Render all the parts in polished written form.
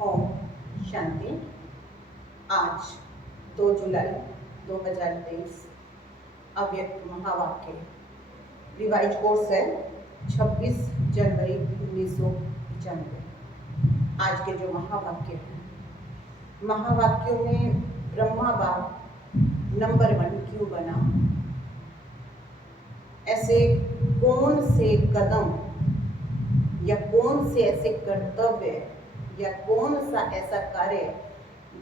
ओम शांति। आज 2 जुलाई 2023 अव्यक्त महावाक्य रिवाइज कोर्स है 26 जनवरी 1995। आज के जो महावाक्य हैं, महावाक्यों में ब्रह्मा बाप नंबर 1 क्यों बना, ऐसे कौन से कदम या कौन से ऐसे कर्तव्य या कौन सा ऐसा कार्य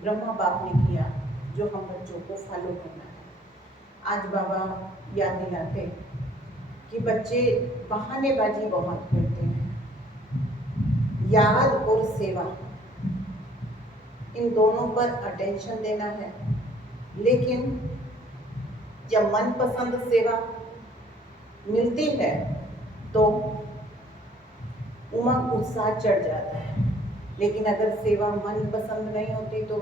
ब्रह्मा बाप ने किया जो हम बच्चों को फॉलो करना है। आज बाबा याद दिलाते कि बच्चे बहानेबाजी बहुत करते हैं। याद और सेवा, इन दोनों पर अटेंशन देना है, लेकिन जब मनपसंद सेवा मिलती है तो उमंग उत्साह चढ़ जाता है, लेकिन अगर सेवा मन पसंद नहीं होती तो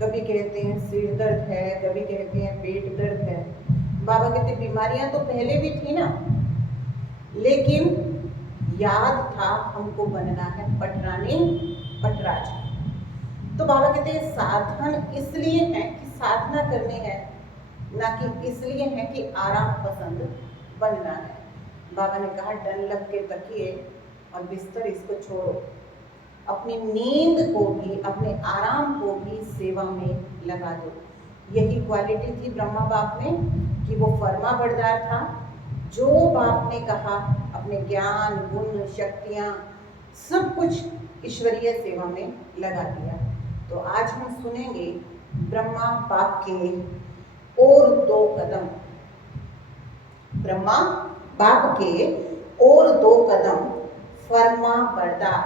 कभी कहते हैं सिर दर्द है, कभी कहते हैं पेट दर्द है। बाबा कहते बीमारियां तो पहले भी थी ना, लेकिन याद था हमको बनना है पटरानी पटराज। तो बाबा कहते हैं साधन इसलिए है कि साधना करनी है, ना कि इसलिए है कि आराम पसंद बनना है। बाबा ने कहा डर लग के तकिए और बिस्तर इसको छोड़ो, अपनी नींद को भी, अपने आराम को भी सेवा में लगा दो। यही क्वालिटी थी ब्रह्मा बाप में कि वो फर्मा बरदार था। जो बाप ने कहा अपने ज्ञान गुण शक्तियाँ सब कुछ ईश्वरीय सेवा में लगा दिया। तो आज हम सुनेंगे ब्रह्मा बाप के और 2 कदम, ब्रह्मा बाप के और 2 कदम फर्मा बरदार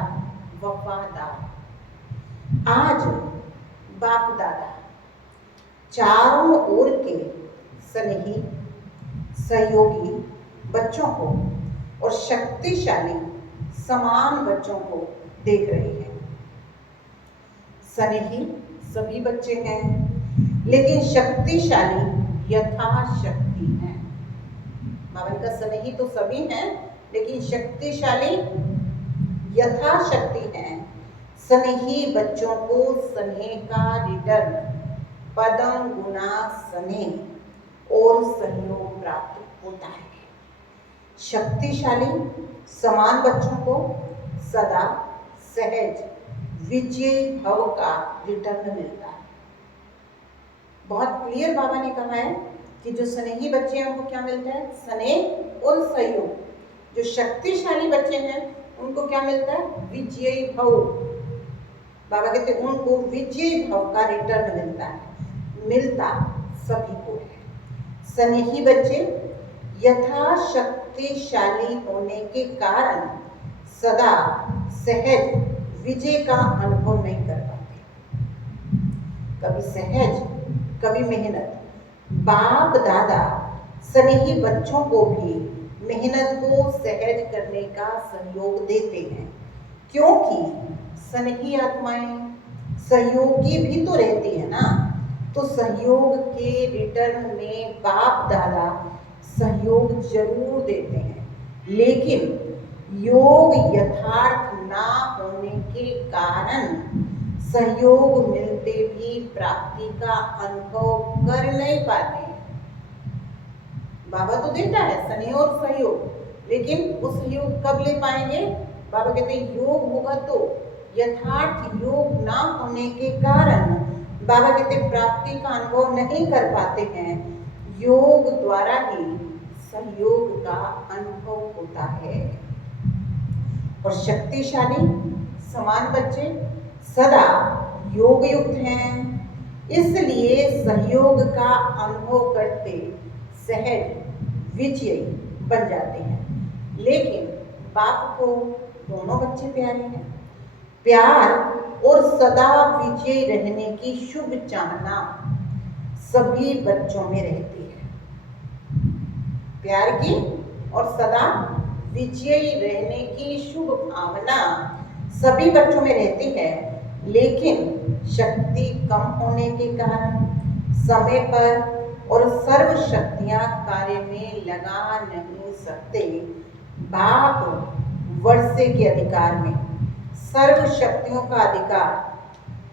वफादार। आज बाप दादा चारों ओर के स्नेही सहयोगी बच्चों को और शक्तिशाली समान बच्चों को देख रहे हैं। स्नेही सभी बच्चे हैं, लेकिन शक्तिशाली यथाशक्ति हैं। बाबा का स्नेही तो सभी हैं, लेकिन शक्तिशाली यथाशक्ति हैं। स्नेही बच्चों को स्नेह का रिटर्न पदम गुना स्नेह और सहयोग प्राप्त होता है। शक्तिशाली समान बच्चों को सदा सहज विजय भव का रिटर्न मिलता है। बहुत क्लियर बाबा ने कहा है कि जो स्नेही बच्चे हैं उनको क्या मिलता है? स्नेह और सहयोग। जो शक्तिशाली बच्चे हैं उनको क्या मिलता है? विजयी भव। बाबा कहते हैं उनको विजयी भव का रिटर्न मिलता है। मिलता सभी को है। स्नेही बच्चे यथाशक्तिशाली होने के कारण सदा सहज विजय का अनुभव नहीं कर पाते। कभी सहज कभी मेहनत। बाप दादा स्नेही बच्चों को भी मेहनत को सहज करने का सहयोग देते हैं, क्योंकि स्नेही आत्माएं सहयोगी भी तो रहती है ना। तो सहयोग के रिटर्न में बाप दादा सहयोग जरूर देते हैं, लेकिन योग यथार्थ ना होने के कारण सहयोग मिलते भी प्राप्ति का अनुभव कर नहीं पाते। बाबा तो देता है स्नेह और सहयोग, लेकिन वो सहयोग कब ले पाएंगे? बाबा कहते हैं योग होगा तो। यथार्थ योग ना होने के कारण बाबा कहते प्राप्ति का अनुभव नहीं कर पाते हैं। योग द्वारा ही सहयोग का अनुभव होता है। और शक्तिशाली समान बच्चे सदा योग युक्त हैं, इसलिए सहयोग का अनुभव करते सहज विजयी बन जाते हैं। लेकिन बाप को दोनों बच्चे प्यारे हैं। प्यार और सदा विजयी रहने की शुभ चाहना सभी बच्चों में रहती है। प्यार की और सदा विजयी रहने की शुभ भावना सभी बच्चों में रहती है, लेकिन शक्ति कम होने के कारण समय पर और सर्व शक्तियां कार्य में लगा नहीं सकते। बाप वर्षे के अधिकार में सर्व शक्तियों का अधिकार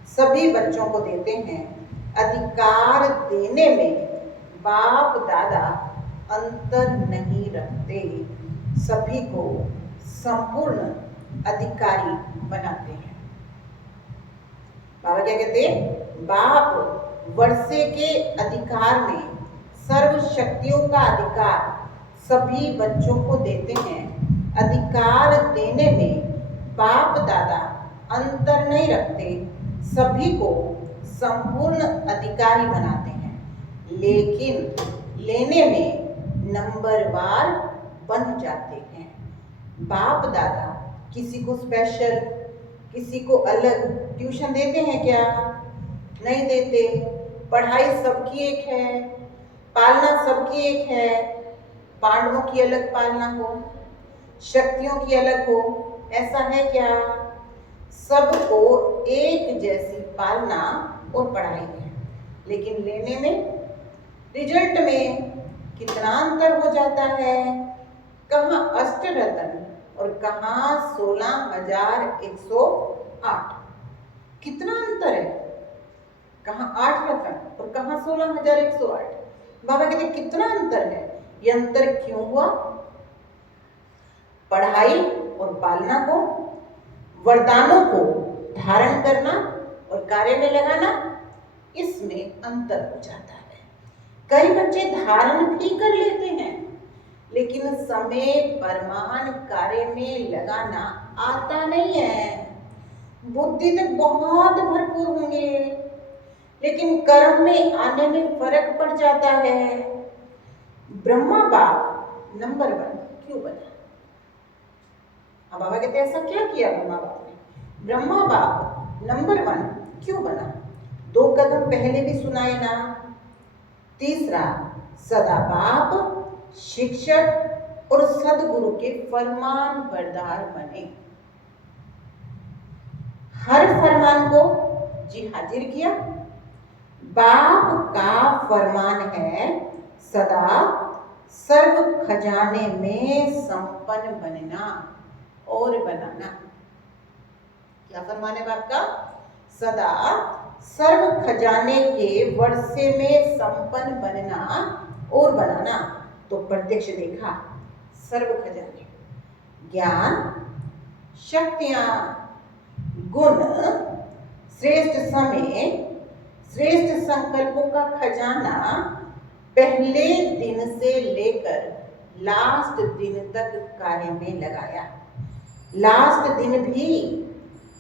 सभी बच्चों को देते हैं। अधिकार देने में बाप दादा अंतर नहीं रखते, सभी को संपूर्ण अधिकारी बनाते हैं। बाबा क्या कहते हैं? बाप वर्षे के अधिकार में सर्व शक्तियों का अधिकार सभी बच्चों को देते हैं। अधिकार देने में बाप दादा अंतर नहीं रखते, सभी को संपूर्ण अधिकारी बनाते हैं, लेकिन लेने में नंबरवार बन जाते हैं। बाप दादा किसी को स्पेशल, किसी को अलग ट्यूशन देते हैं क्या? नहीं देते। पढ़ाई सबकी एक है, पालना सबकी एक है। पांडवों की अलग पालना हो, शक्तियों की अलग हो, ऐसा है क्या? सबको एक जैसी पालना और पढ़ाई है, लेकिन लेने में, रिजल्ट में कितना अंतर हो जाता है। कहाँ अष्टरत्न और कहाँ 16,108, कितना अंतर है। कहाँ 8 रत्न और कहाँ 16,108। बाबा कहते कितना अंतर है। ये अंतर क्यों हुआ? पढ़ाई और पालना को, वरदानों को धारण करना और कार्य में लगाना, इसमें अंतर हो जाता है। कई बच्चे धारण भी कर लेते हैं, लेकिन समय परमान कार्य में लगाना आता नहीं है। बुद्धि तक बहुत भरपूर होंगे, लेकिन कर्म में आने में फर्क पड़ जाता है। ब्रह्मा बाप नंबर 1 क्यों बना? अब बाबा कहते ऐसा क्या किया ब्रह्मा बाप ने? ब्रह्मा बाप नंबर 1 क्यों बना? 2 कदम पहले भी सुनाए ना। तीसरा, सदा बाप, शिक्षक और सदगुरु के फरमान बरदार बने। हर फरमान को जी हाजिर किया। बाप का फरमान है सदा सर्व खजाने में संपन्न बनना और बनाना। क्या फरमान है बाप का? सदा सर्व खजाने के वर्षे में संपन्न बनना और बनाना। तो प्रत्यक्ष देखा सर्व खजाने, ज्ञान, शक्तियां, गुण, श्रेष्ठ समय, श्रेष्ठ संकल्पों का खजाना पहले दिन से लेकर लास्ट दिन तक कार्य में लगाया। लास्ट दिन भी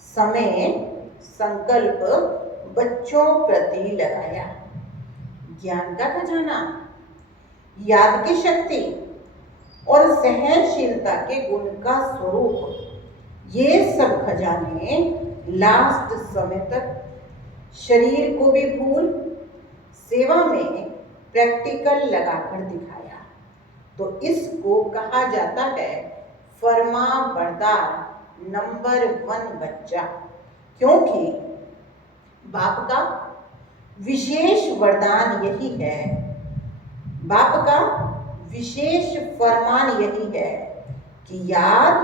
समय, संकल्प बच्चों प्रति लगाया। ज्ञान का खजाना, याद की शक्ति और सहनशीलता के गुण का स्वरूप, ये सब खजाने लास्ट समय तक शरीर को भी भूल सेवा में प्रैक्टिकल लगाकर दिखाया। तो इसको कहा जाता है फरमा बरदार नंबर 1 बच्चा, क्योंकि बाप का विशेष वरदान यही है, बाप का विशेष फरमान यही है कि याद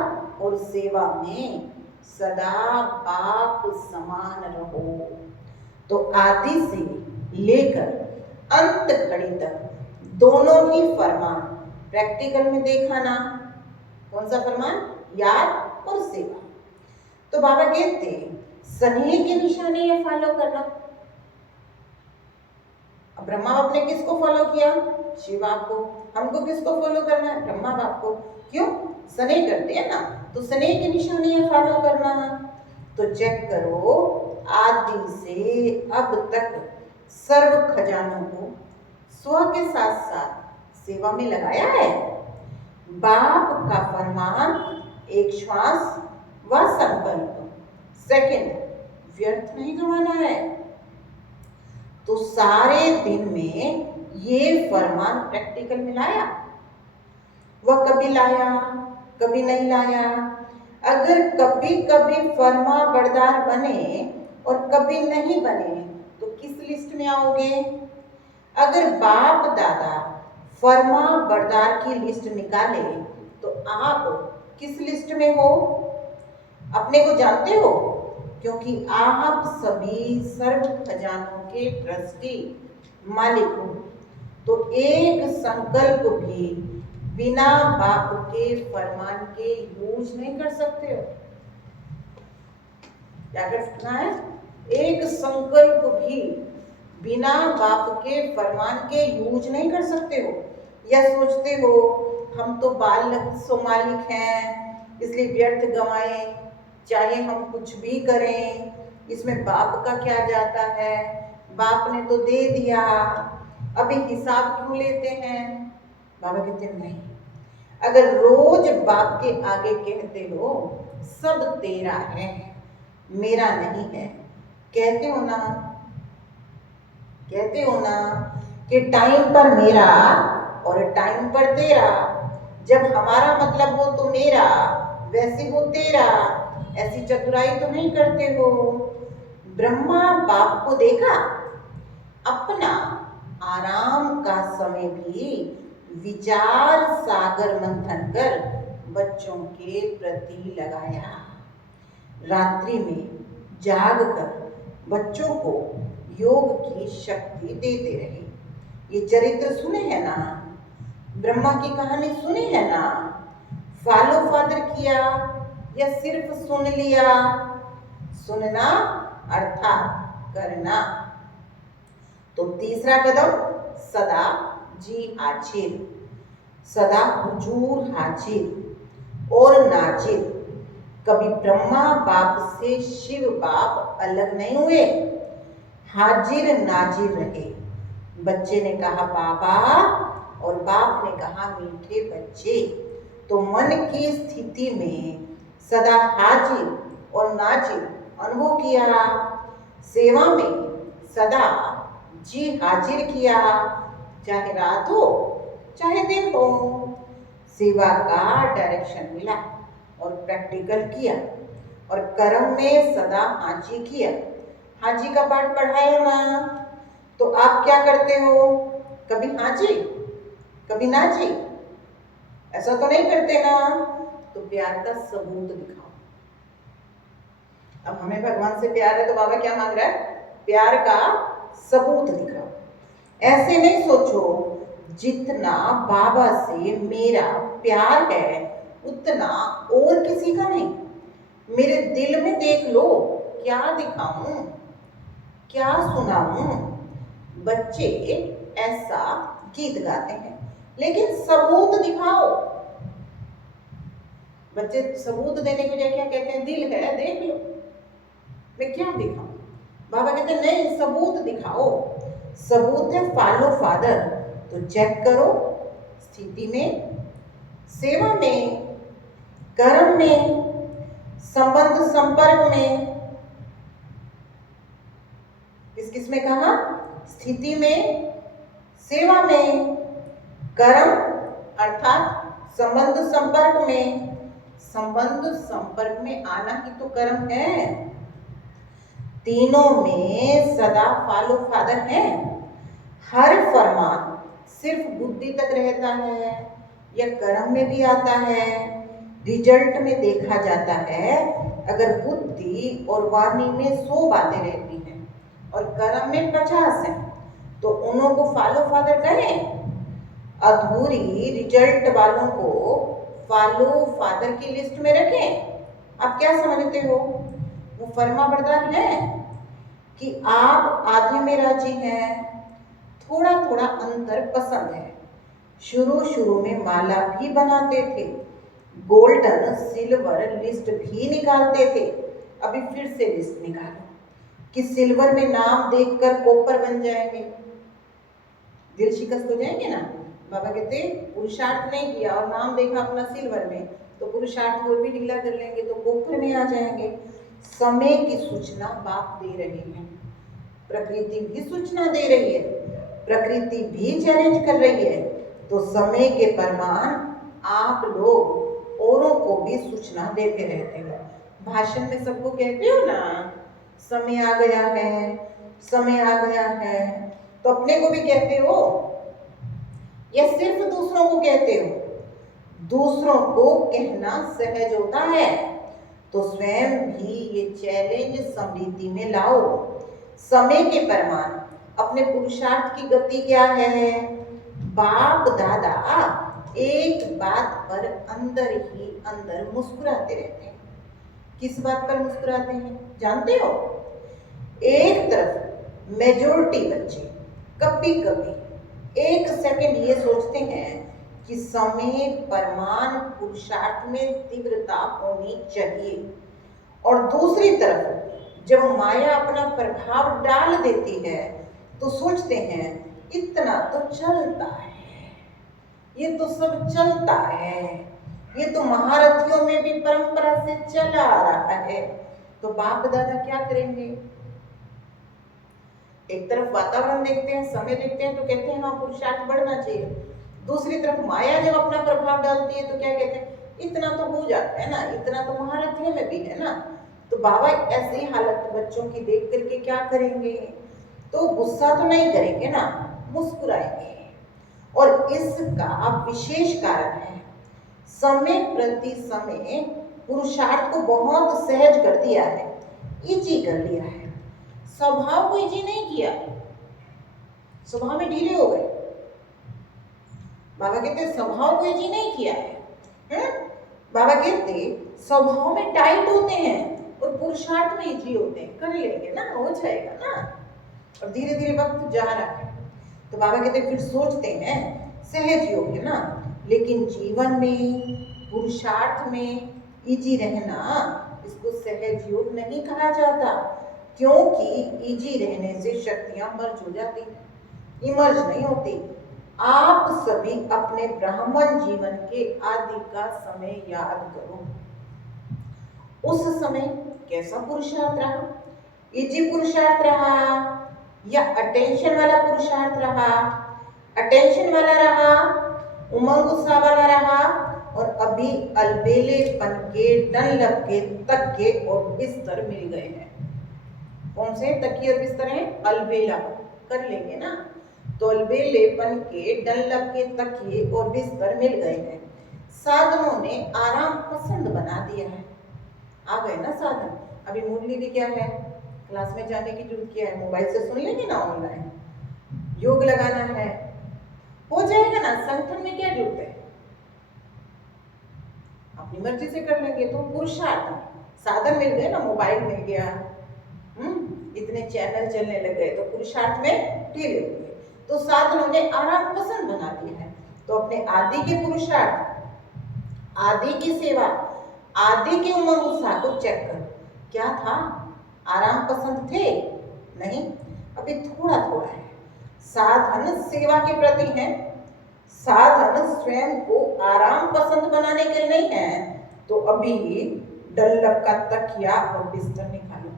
और सेवा में सदा बाप समान रहो। तो आदि से लेकर अंत घड़ी तक दोनों ही फरमान प्रैक्टिकल में देखा ना। कौन सा फरमान? याद और सेवा। तो बाबा कहते स्नेह की निशानी ये फॉलो करना। अब ब्रह्मा बाप ने किसको फॉलो किया? शिव बाप को। हमको किसको फॉलो करना है? ब्रह्मा बाप को। क्यों? स्नेह करते हैं ना, तो स्नेह की निशानी ये फॉलो करना है। तो चेक करो, आदि से अब तक सर्व खजानों को स्व के साथ साथ सेवा में लगाया है। बाप का फरमान एक श्वास व संकल्प सेकंड व्यर्थ नहीं गंवाना है। तो सारे दिन में ये फरमान प्रैक्टिकल में लाया। वह कभी लाया, कभी नहीं लाया। अगर कभी कभी फरमा बरदार बने और कभी नहीं बने तो किस लिस्ट में आओगे? अगर बाप दादा फरमा बरदार की लिस्ट निकाले तो आप किस लिस्ट में हो? अपने को जानते हो, क्योंकि आप सभी सर्व खजानों के ट्रस्टी मालिक हो। तो एक संकल्प भी बिना बाप के फरमान के यूज नहीं कर सकते हो। क्या कर सकना है? एक संकल्प भी बिना बाप के फरमान के यूज नहीं कर सकते हो। या सोचते हो हम तो बाल सो मालिक हैं, इसलिए व्यर्थ गवाएं, चाहे हम कुछ भी करें, इसमें बाप का क्या जाता है, बाप ने तो दे दिया, अभी हिसाब क्यों लेते हैं? बाबा कहते नहीं, अगर रोज बाप के आगे कहते हो सब तेरा है मेरा नहीं है, कहते हो ना, कहते हो ना कि टाइम पर मेरा और टाइम पर तेरा, जब हमारा मतलब हो तो मेरा, वैसे हो तेरा, ऐसी चतुराई तो नहीं करते हो। ब्रह्मा बाप को देखा, अपना आराम का समय भी विचार सागर मंथन कर बच्चों के प्रति लगाया। रात्रि में जाग कर बच्चों को योग की शक्ति देते रहे। ये चरित्र सुने हैं ना, ब्रह्मा की कहानी सुनी है ना, फॉलो फादर किया या सिर्फ सुन लिया? सुनना अर्थात करना। तो तीसरा कदम सदा जी हाजिर, सदा हुजूर हाजिर और नाजिर। कभी ब्रह्मा बाप से शिव बाप अलग नहीं हुए, हाजिर नाजिर रहे। बच्चे ने कहा बाबा और बाप ने कहा मीठे बच्चे। तो मन की स्थिति में सदा हाजिर और नाजिर अनुभव किया, सेवा में सदा जी हाजिर किया, चाहे रात हो चाहे दिन हो। सेवा का डायरेक्शन मिला और प्रैक्टिकल किया और कर्म में सदा हाजी किया। हाजी का पाठ पढ़ाया ना, तो आप क्या करते हो? कभी हाजी कभी नाजी, ऐसा तो नहीं करते ना। तो प्यार का सबूत दिखाओ। अब हमें भगवान से प्यार है तो बाबा क्या मांग रहा है? प्यार का सबूत दिखाओ। ऐसे नहीं सोचो जितना बाबा से मेरा प्यार है उतना और किसी का नहीं। मेरे दिल में देख लो, क्या दिखाऊं, क्या सुनाऊं? बच्चे ऐसा गीत गाते हैं, लेकिन सबूत दिखाओ। बच्चे सबूत देने के लिए क्या कहते हैं? दिल है देख लो। मैं क्या दिखाऊं? बाबा कहते हैं नहीं, सबूत दिखाओ। सबूत है फॉलो फादर। तो चेक करो स्थिति में, सेवा में, कर्म में, संबंध संपर्क में। किस में कहा? स्थिति में, सेवा में, कर्म अर्थात संबंध संपर्क में। संबंध संपर्क में आना ही तो कर्म है। तीनों में सदा फॉलो फादर है। हर फरमान सिर्फ बुद्धि तक रहता है या कर्म में भी आता है? रिजल्ट में देखा जाता है। अगर बुद्धि और वाणी में 100 बातें रहती हैं और कर्म में 50 हैं, तो उन्हों को फॉलो फादर कहें? अधूरी रिजल्ट वालों को फॉलो फादर की लिस्ट में रखें? आप क्या समझते हो? वो फर्मा बरदार है कि आप आधे में राजी हैं, थोड़ा थोड़ा अंतर पसंद है। शुरू में माला भी बनाते थे, गोल्डन सिल्वर लिस्ट भी निकालते थे। अभी फिर से लिस्ट निकालो कि सिल्वर में नाम देखकर कॉपर बन जाएंगे। दिल शिकस्त हो जाएंगे ना। बाबा कहते पुरुषार्थ नहीं किया और नाम देखा अपना सिल्वर में, तो पुरुषार्थ वो भी ढीला कर लेंगे तो कॉपर में आ जाएंगे। समय की सूचना बाप दे रहे हैं, प्रकृति भी सूचना दे रही है, प्रकृति भी चैलेंज कर रही है। तो समय के प्रमाण आप लोग औरों को भी सूचना देते रहते हो। भाषण में सबको कहते हो ना समय आ गया है, समय आ गया है, तो अपने को भी कहते हो या सिर्फ दूसरों को कहते हो? दूसरों को कहना सहज होता है, तो स्वयं भी ये चैलेंज स्मृति में लाओ। समय के प्रमाण अपने पुरुषार्थ की गति क्या है? बाप दादा एक बात पर अंदर ही अंदर मुस्कुराते रहते हैं। किस बात पर मुस्कुराते हैं जानते हो? एक तरफ मेजॉरिटी बच्चे कभी कभी एक सेकंड ये सोचते हैं कि समय प्रमाण पुरुषार्थ में तीव्रता होनी चाहिए, और दूसरी तरफ जब माया अपना प्रभाव डाल देती है तो सोचते हैं इतना तो चलता है, ये तो सब चलता है, ये तो महारथियों में भी परंपरा से चला आ रहा है। तो बाप दादा क्या करेंगे? एक तरफ वातावरण देखते हैं, समय देखते हैं तो कहते हैं हाँ पुरुषार्थ बढ़ना चाहिए, दूसरी तरफ माया जब अपना प्रभाव डालती है तो क्या कहते हैं? इतना तो हो जाता है ना, इतना तो महारथियों में भी है ना। तो बाबा ऐसी हालत बच्चों की देख करके क्या करेंगे? तो गुस्सा तो नहीं करेंगे ना, मुस्कुराएंगे। और इसका विशेष कारण है समय प्रति समय पुरुषार्थ को बहुत सहज कर दिया है, इजी कर लिया है। स्वभाव को इजी नहीं किया, स्वभाव में ढीले हो गए। बाबा कहते स्वभाव को इजी नहीं किया है। बाबा कहते स्वभाव में टाइट होते हैं और पुरुषार्थ में इजी होते हैं। कर लेंगे ना, हो जाएगा ना। और धीरे धीरे वक्त जा रहा है तो बाबा कहते फिर सोचते हैं सहज योग है ना, लेकिन जीवन में पुरुषार्थ में इजी रहना इसको सहज योग नहीं कहा जाता, क्योंकि इजी रहने से शक्तियां मर्ज हो जाती हैं, इमर्ज नहीं होती। आप सभी अपने ब्राह्मण जीवन के आदि का समय याद करो। उस समय कैसा पुरुषार्थ रहा? इजी पुरुषार्थ रहा या अटेंशन वाला पुरुषार्थ रहा? अटेंशन वाला रहा, उमंग उत्साह वाला रहा, और अभी अलबेलेपन के डनलप के तकिए और बिस्तर मिल गए हैं। कौन से तकिए और बिस्तर हैं? अलबेला कर लेंगे ना। तो अलबेलेपन के डनलप के तकिए और बिस्तर मिल गए हैं। साधनों ने आराम पसंद बना दिया है। आ गए ना साधन। अभी मुरली भी क्या है, क्लास में जाने की जरूरत क्या है? मोबाइल से सुन लेंगे ना, ऑनलाइन योग लगाना है, हो जाएगा ना। संगठन में क्या जरूरत है? अपनी मर्जी से कर लेंगे। तो पुरुषार्थ साधन मिल गए ना, मोबाइल मिल गया, इतने चैनल चलने लग गए तो पुरुषार्थ में ढीले हो गए। तो साधनों ने आराम पसंद बना दिया है। तो अपने आदि के पुरुषार्थ, आदि की सेवा, आदि के उमंग उत्साह को चेक करो। क्या था? आराम पसंद थे? नहीं, अभी थोड़ा थोड़ा है। साधन सेवा के प्रति है, साधन स्वयं को आराम पसंद बनाने के लिए नहीं है। तो अभी डल्लप का तकिया और बिस्तर निकालो।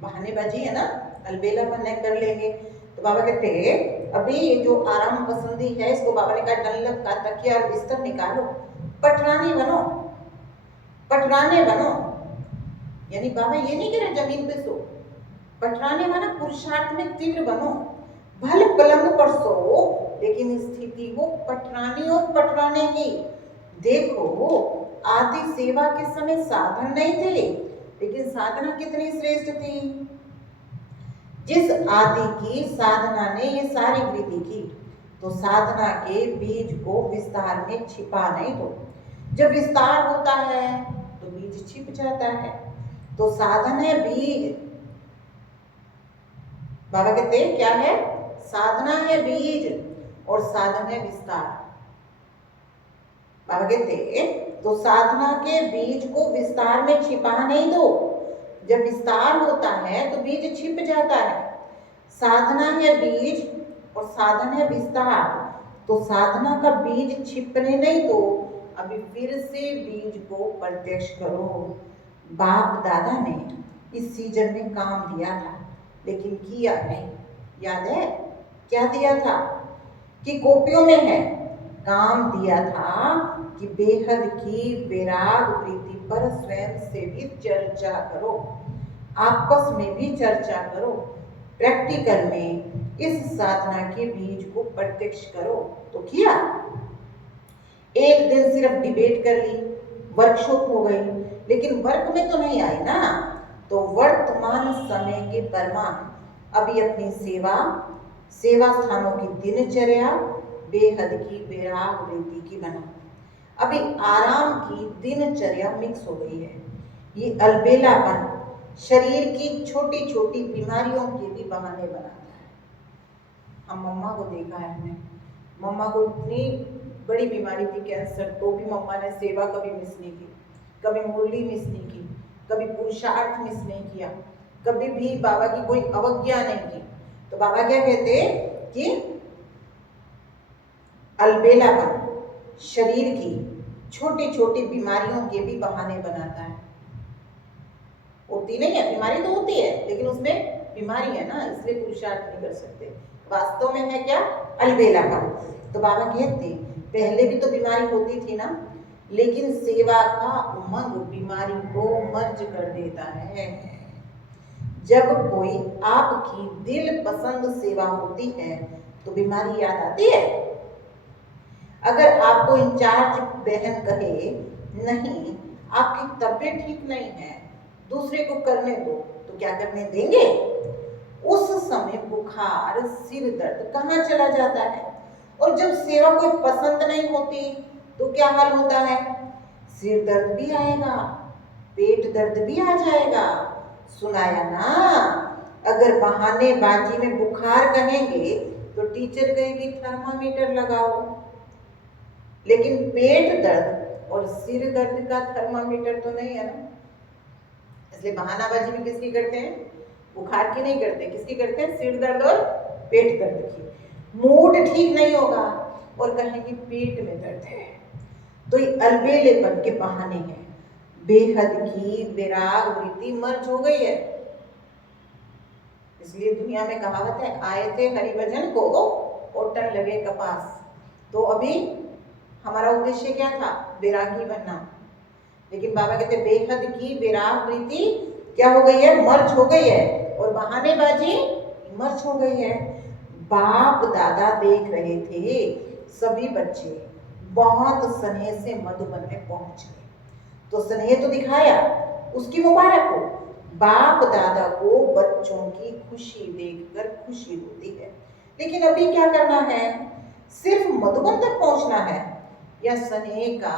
बहानेबाजी है ना, अलबेला बनने कर लेंगे। तो बाबा कहते हैं अभी ये जो आराम पसंदी है इसको बाबा ने कहा डल्लप का तकिया और बिस्तर निकालो, पटरानी बनो, पटराने बनो। यानी बाबा ये नहीं कह रहे जमीन पे सो, पटराने बनो, पुरुषार्थ में तीव्र बनो। भले पलंग पर सो लेकिन स्थिति हो पटरानी और पटराने की। देखो आदि सेवा के समय साधन नहीं थे, लेकिन साधना कितनी श्रेष्ठ थी। जिस आदि की साधना ने ये सारी वृद्धि की, तो साधना के बीज को विस्तार में छिपा नहीं दो। जब विस्तार होता है तो बीज छिप जाता है। तो साधन है बीज। बाबा कहते हैं क्या है? साधना है बीज और साधन है विस्तार। बाबा कहते हैं तो साधना के बीज को विस्तार में छिपा नहीं दो। जब विस्तार होता है तो बीज छिप जाता है। साधना है बीज और साधन है विस्तार। तो साधना का बीज छिपने नहीं दो, अभी फिर से बीज को प्रत्यक्ष करो। बाप दादा ने इस सीजन में काम दिया था लेकिन किया नहीं। याद है क्या दिया था? कि कॉपियों में है। काम दिया था कि बेहद की वैराग प्रीति पर स्वयं से भी चर्चा करो, आपस में भी चर्चा करो, प्रैक्टिकल में इस साधना के बीज को प्रत्यक्ष करो। तो किया। एक दिन सिर्फ डिबेट कर ली, वर्कशॉप हो गई, लेकिन वर्क में तो नहीं आई ना। तो वर्तमान समय के परमाणु अभी अपनी सेवा स्थानों की दिनचर्या बेहद की विराग वृत्ति की बना, अभी आराम की दिनचर्या मिक्स हो गई है। ये अलबेलापन शरीर की छोटी छोटी बीमारियों के भी बहाने बनाता है। हम मम्मा को देखा है हमने, मम्मा को इतनी बड़ी बीमारी थी कैंसर, तो भी मम्मा ने सेवा कभी मिस नहीं की, कभी मुरली मिस नहीं की, कभी पुरुषार्थ मिस नहीं किया, कभी भी बाबा की कोई अवज्ञा नहीं की। तो बाबा क्या कहते कि अलबेलापन शरीर की छोटी छोटी बीमारियों के भी बहाने बनाता है। होती नहीं है बीमारी, तो होती है, लेकिन उसमें बीमारी है ना, इसलिए पुरुषार्थ नहीं कर सकते। वास्तव में है क्या? अलबेलापन। तो बाबा कहते पहले भी तो बीमारी होती थी ना, लेकिन सेवा का उमंग बीमारी को मर्ज कर देता है। जब कोई आपकी दिल पसंद सेवा होती है तो बीमारी याद आती है। अगर आपको इंचार्ज बहन कहे नहीं आपकी तबीयत ठीक नहीं है, दूसरे को करने दो, तो क्या करने देंगे? उस समय बुखार सिर दर्द कहाँ चला जाता है। और जब सेवा कोई पसंद नहीं होती तो क्या हाल होता है? सिर दर्द भी आएगा, पेट दर्द भी आ जाएगा। सुनाया ना, अगर बहानेबाजी में बुखार कहेंगे तो टीचर कहेगी थर्मामीटर लगाओ, लेकिन पेट दर्द और सिर दर्द का थर्मामीटर तो नहीं है ना। इसलिए बहानाबाजी में किसकी करते हैं? बुखार की नहीं करते, किसकी करते हैं? सिर दर्द और पेट दर्द की। मूड ठीक नहीं होगा और कहेंगे पेट में दर्द है, तो ये अलबेलेपन के बहाने हैं। बेहद की विराग वृत्ति मर्ज हो गई है। इसलिए दुनिया में कहावत है, आए थे हरिभजन को ओटन लगे कपास। तो अभी हमारा उद्देश्य क्या था? विरागी बनना। लेकिन बाबा कहते बेहद की विराग वृत्ति क्या हो गई है? मर्ज हो गई है। और बहानेबाजी मर्ज हो गई है। बाप दादा देख रहे थे सभी बच्चे बहुत स्नेह से मधुबन में पहुंच गए, तो स्नेह तो दिखाया, उसकी मुबारक हो। बाप दादा को बच्चों की खुशी देखकर खुशी होती है। लेकिन अभी क्या करना है? सिर्फ मधुबन तक पहुंचना है, या स्नेह का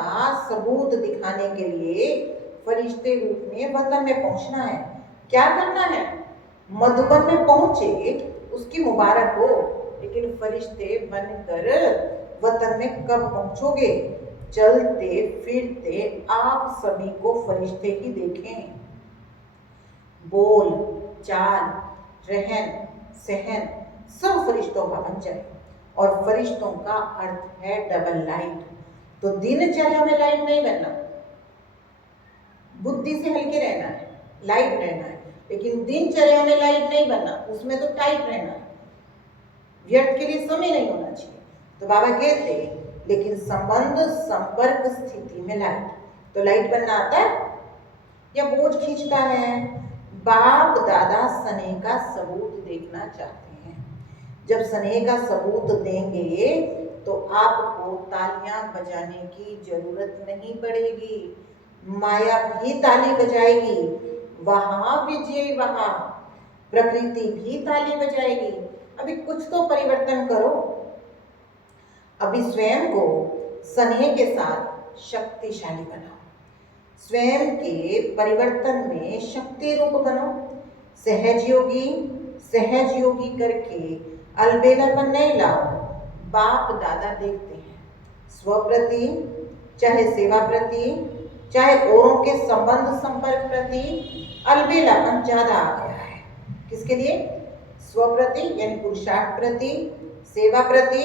सबूत दिखाने के लिए फरिश्ते रूप में वतन में पहुंचना है? क्या करना है? मधुबन में पहुंचे उसकी मुबारक हो, लेकिन फरिश्ते बनकर वतन में कब पहुंचोगे? चलते फिरते आप सभी को फरिश्ते ही देखें। बोल चाल रहन सहन सब फरिश्तों का बन जाए। और फरिश्तों का अर्थ है डबल लाइट। तो दिनचर्या में लाइट नहीं बनना, बुद्धि से हल्के रहना है, लाइट रहना है, लेकिन दिनचर्या में लाइट नहीं बनना, उसमें तो टाइट रहना है, व्यर्थ के लिए समय नहीं होना चाहिए। तो बाबा कहते लेकिन संबंध संपर्क स्थिति में लाइट, तो लाइट बनना आता है या बोझ खींचता है? बाप दादा स्नेह का सबूत देखना चाहते हैं। जब स्नेह का सबूत देंगे तो आपको तालियां बजाने की जरूरत नहीं पड़ेगी, माया भी ताली बजाएगी, वहां विजय, वहां प्रकृति भी ताली बजाएगी। अभी कुछ तो परिवर्तन करो। अभी स्वयं को स्नेह के साथ शक्तिशाली बनाओ, स्वयं के परिवर्तन में शक्ति रूप बनो। सहज योगी करके अलबेलापन नहीं लाओ। बाप दादा देखते हैं स्वप्रति, चाहे सेवा प्रति, चाहे औरों के संबंध संपर्क प्रति अलबेलापन ज्यादा आ गया है। किसके लिए? स्वप्रति यानी पुरुषार्थ प्रति, सेवा प्रति,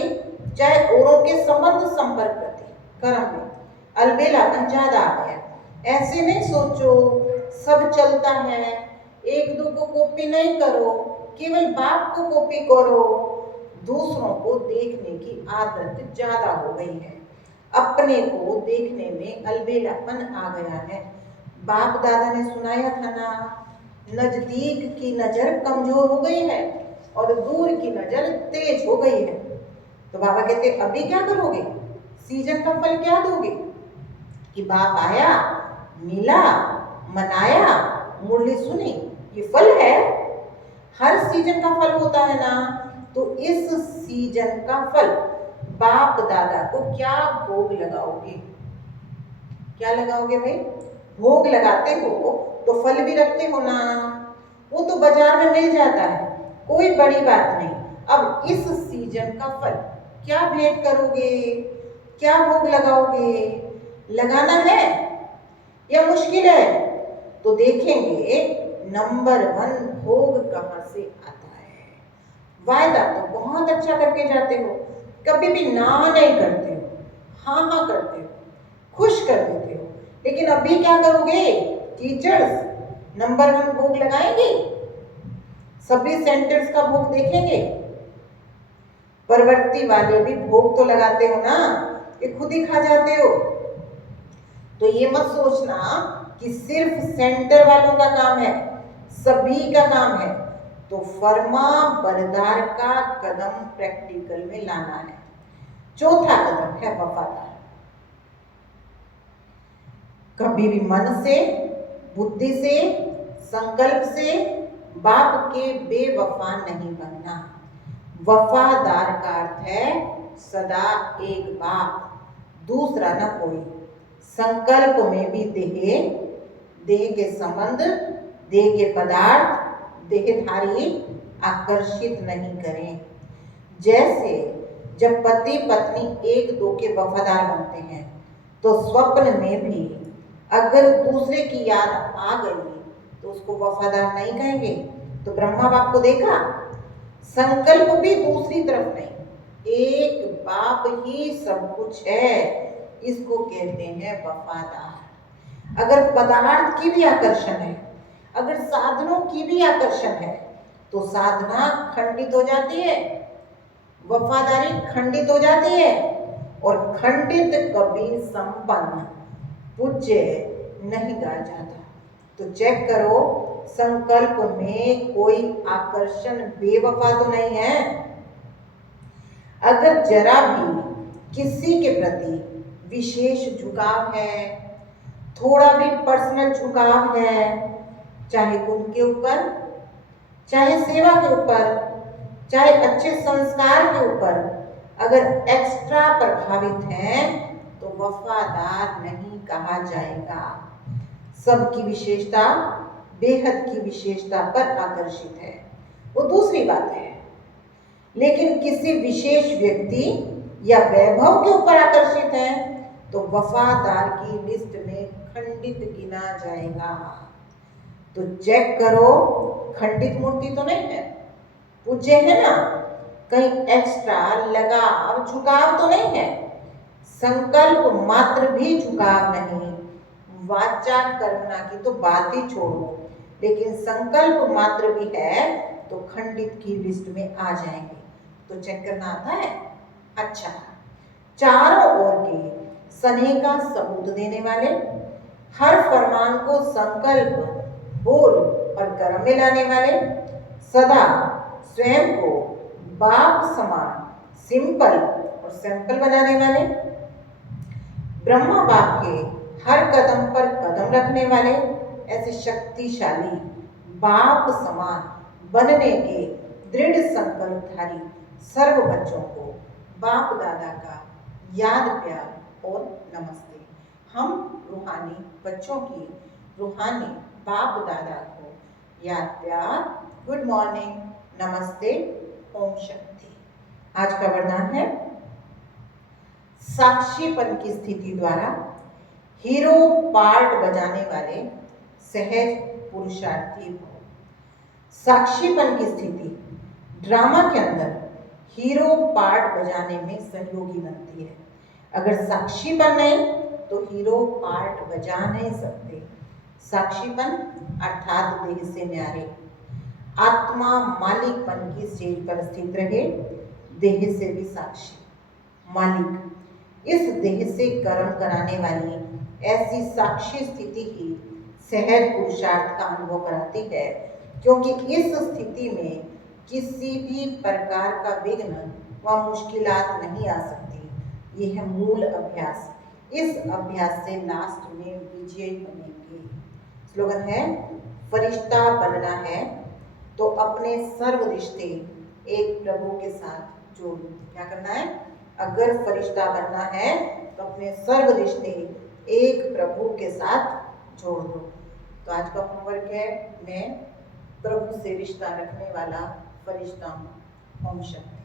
चाहे औरों के संबंध संपर्क प्रति, कर्म में अलबेलापन ज्यादा आ गया। ऐसे नहीं सोचो सब चलता है, एक दो को कॉपी नहीं करो, केवल बाप को कॉपी करो। दूसरों को देखने की आदत ज्यादा हो गई है, अपने को देखने में अलबेलापन आ गया है। बाप दादा ने सुनाया था ना, नजदीक की नजर कमजोर हो गई है और दूर की नजर तेज हो गई है। तो बाबा कहते अभी क्या करोगे? सीजन का फल क्या दोगे? कि बाप आया, मिला, मनाया, मुरली सुनी, ये फल है। हर सीजन का फल होता है ना, तो इस सीजन का फल बाप दादा को क्या भोग लगाओगे? क्या लगाओगे भाई? भोग लगाते हो तो फल भी रखते हो ना, वो तो बाजार में मिल जाता है, कोई बड़ी बात नहीं। अब इस सीजन का फल क्या भेंट करोगे, क्या भोग लगाओगे? लगाना है या मुश्किल है? तो देखेंगे नंबर 1 भोग कहां से आता है। वायदा तो बहुत अच्छा करके जाते हो, कभी भी ना नहीं करते हो, हाँ हाँ करते हो, खुश कर देते हो, लेकिन अभी क्या करोगे? टीचर्स नंबर 1 भोग लगाएंगे, सभी सेंटर्स का भोग देखेंगे। प्रवृत्ति वाले भी भोग तो लगाते हो ना, कि खुद ही खा जाते हो। तो ये मत सोचना कि सिर्फ सेंटर वालों का काम है, सभी का काम है। तो फर्मा बरदार का कदम प्रैक्टिकल में लाना है। चौथा कदम है वफादार। कभी भी मन से, बुद्धि से, संकल्प से बाप के बेवफा नहीं बनना। वफादार का अर्थ है सदा एक बाप, दूसरा न कोई। संकल्प में भी देह के संबंध, देह के पदार्थ, देहधारी आकर्षित नहीं करें। जैसे जब पति पत्नी एक दो के वफादार बनते हैं, तो स्वप्न में भी अगर दूसरे की याद आ गई तो उसको वफादार नहीं कहेंगे। तो ब्रह्मा बाप को देखा, संकल्प भी दूसरी तरफ नहीं, एक बाप ही सब कुछ है, इसको कहते हैं वफादार। अगर पदार्थ की भी आकर्षण है, अगर साधनों की भी आकर्षण है, तो साधना खंडित हो जाती है, वफादारी खंडित हो जाती है, और खंडित कभी संपन्न पूज्य नहीं गा जाता। तो चेक करो, संकल्प में कोई आकर्षण बेवफा तो नहीं है। अगर जरा भी किसी के प्रति विशेष झुकाव है, थोड़ा भी पर्सनल झुकाव है, चाहे गुण के ऊपर, चाहे सेवा के ऊपर, चाहे अच्छे संस्कार के ऊपर, अगर एक्स्ट्रा प्रभावित हैं तो वफादार नहीं कहा जाएगा। सबकी विशेषता, बेहद की विशेषता पर आकर्षित है, वो दूसरी बात है। लेकिन किसी विशेष व्यक्ति या वैभव के ऊपर आकर्षित है तो वफादार की लिस्ट में खंडित गिना जाएगा। तो चेक करो, खंडित मूर्ति तो नहीं है, पूज्य है ना, कहीं एक्स्ट्रा लगाव झुकाव तो नहीं है, संकल्प मात्र भी झुकाव नहीं, वाचा कर्मणा की तो बात ही छोड़ो, लेकिन संकल्प मात्र भी है तो खंडित की लिस्ट में आ जाएंगे। तो चेक करना आता है। अच्छा, चारों ओर के स्नेह का सबूत देने वाले, हर फरमान को संकल्प, बोल और कर्म में लाने वाले, सदा स्वयं को बाप समान सिंपल और सैंपल बनाने वाले, ब्रह्मा बाप के हर कदम पर कदम रखने वाले, ऐसे शक्तिशाली बाप समान बनने के दृढ़ संकल्पधारी सर्व बच्चों को बाप दादा का याद, प्यार और नमस्ते। हम रूहानी बच्चों की रूहानी बाप दादा को याद, प्यार, गुड मॉर्निंग, नमस्ते, ओम शक्ति। आज का वरदान है साक्षीपन की स्थिति द्वारा हीरो पार्ट बजाने वाले सहज पुरुषार्थी हो। साक्षीपन की स्थिति ड्रामा के अंदर हीरो पार्ट बजाने में सहयोगी बनती है। अगर साक्षीपन नहीं तो हीरो पार्ट बजा नहीं सकते। साक्षीपन अर्थात देह से न्यारे, आत्मा मालिकपन की स्टेज पर स्थित रहे, देह से भी साक्षी, मालिक। इस देह से कर्म कराने वाली ऐसी साक्षी स्थिति ही सहज पुरुषार्थ का अनुभव कराती है, क्योंकि इस स्थिति में किसी भी प्रकार का विघ्न व मुश्किलात नहीं आ सकती। यह है मूल अभ्यास। इस अभ्यास से लास्ट में विजय बनेंगे। स्लोगन है, फरिश्ता बनना है तो अपने सर्व रिश्ते एक प्रभु के साथ जोड़ दो। क्या करना है? अगर फरिश्ता बनना है तो अपने सर्व रिश्ते एक प्रभु के साथ जोड़ दो। तो आज का होमवर्क है, मैं प्रभु से रिश्ता रखने वाला फरिश्ता हूँ। ओम शांति।